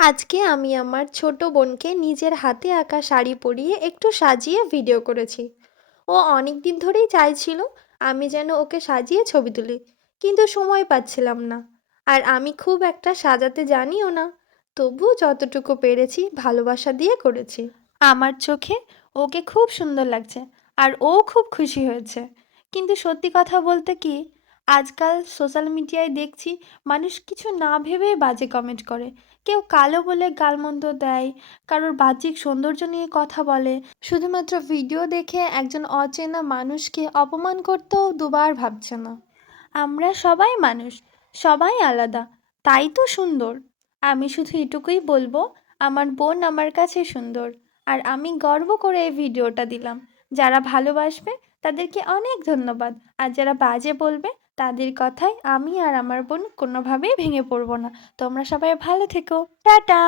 আজকে আমি আমার ছোট বোনকে নিজের হাতে আঁকা শাড়ি পরিয়ে একটু সাজিয়ে ভিডিও করেছি। ও অনেক দিন ধরেই চাইছিল আমি যেন ওকে সাজিয়ে ছবি তুলি, কিন্তু সময় পাচ্ছিলাম না। আর আমি খুব একটা সাজাতে জানিও না, তবু যতটুকু পেরেছি ভালোবাসা দিয়ে করেছি। আমার চোখে ওকে খুব সুন্দর লাগছে, আর ও খুব খুশি হয়েছে। কিন্তু সত্যি কথা বলতে কি, আজকাল সোশ্যাল মিডিয়ায় দেখছি মানুষ কিছু না ভেবেই বাজে কমেন্ট করে। কেউ কালো বলে গালমন্দ দেয়, কারোর বাহ্যিক সৌন্দর্য নিয়ে কথা বলে। শুধুমাত্র ভিডিও দেখে একজন অচেনা মানুষকে অপমান করতেও দুবার ভাবছে না। আমরা সবাই মানুষ, সবাই আলাদা, তাই তো সুন্দর। আমি শুধু এটুকুই বলবো, আমার বোন আমার কাছে সুন্দর, আর আমি গর্ব করে এই ভিডিওটা দিলাম। যারা ভালোবাসবে তাদেরকে অনেক ধন্যবাদ, আর যারা বাজে বলবে তাদের কথায় আমি আর আমার বোন কোনোভাবেই ভেঙে পড়বো না। তোমরা সবাই ভালো থেকো, টাটা।